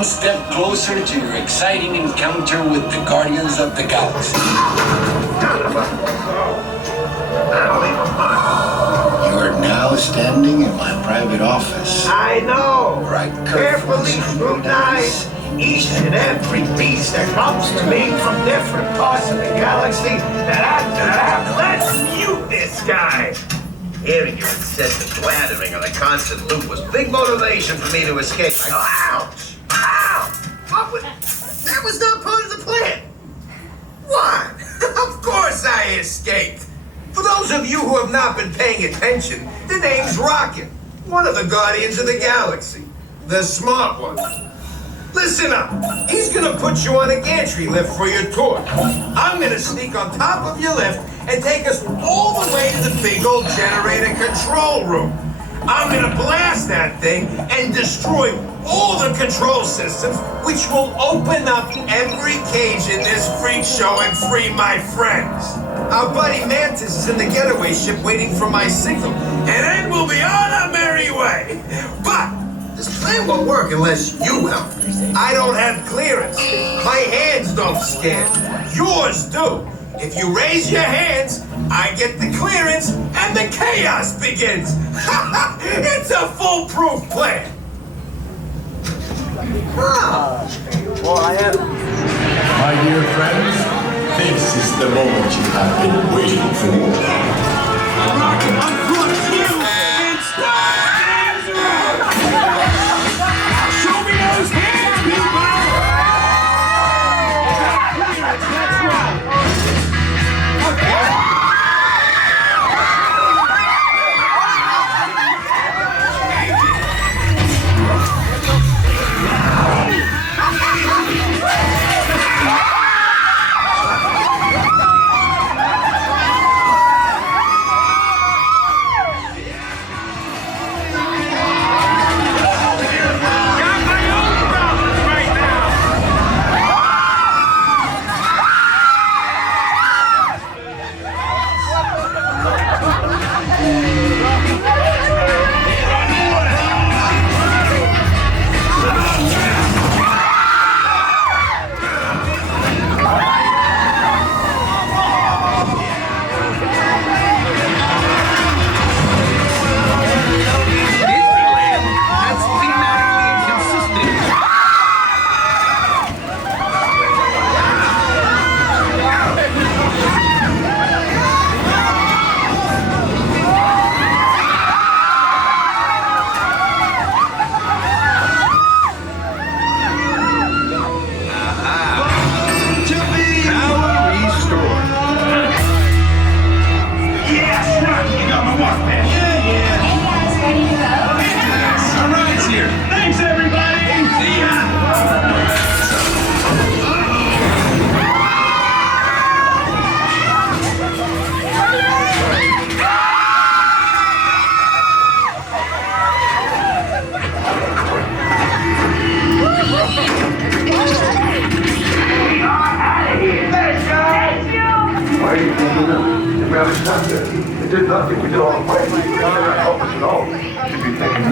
one step closer to your exciting encounter with the Guardians of the Galaxy. You are now standing in my private office. I know. Right, carefully scrutinize each and every piece that comes to me from different parts of the galaxy. Let's mute this guy. Hearing your incessant blathering on a constant loop was big motivation for me to escape. Ouch! Ow! That was not part of the plan. What? Of course I escaped. For those of you who have not been paying attention, the name's Rocket, one of the Guardians of the Galaxy. The smart one. Listen up. He's gonna put you on a gantry lift for your tour. I'm gonna sneak on top of your lift and take us all the way to the big old generator control room. I'm gonna blast that thing and destroy all the control systems, which will open up every cage in this freak show and free my friends. Our buddy Mantis is in the getaway ship waiting for my signal, and then we'll be on our merry way. But this plan won't work unless you help. I don't have clearance. My hands don't scan. Yours do. If you raise your hands, I get the clearance and the chaos begins. It's a foolproof plan. My dear friends, this is the moment you have been waiting for. Rocket, unplug you and start hands around. Show me those hands, people. That's right. It did nothing. We did all the way. It did not help us at all. Should be thinking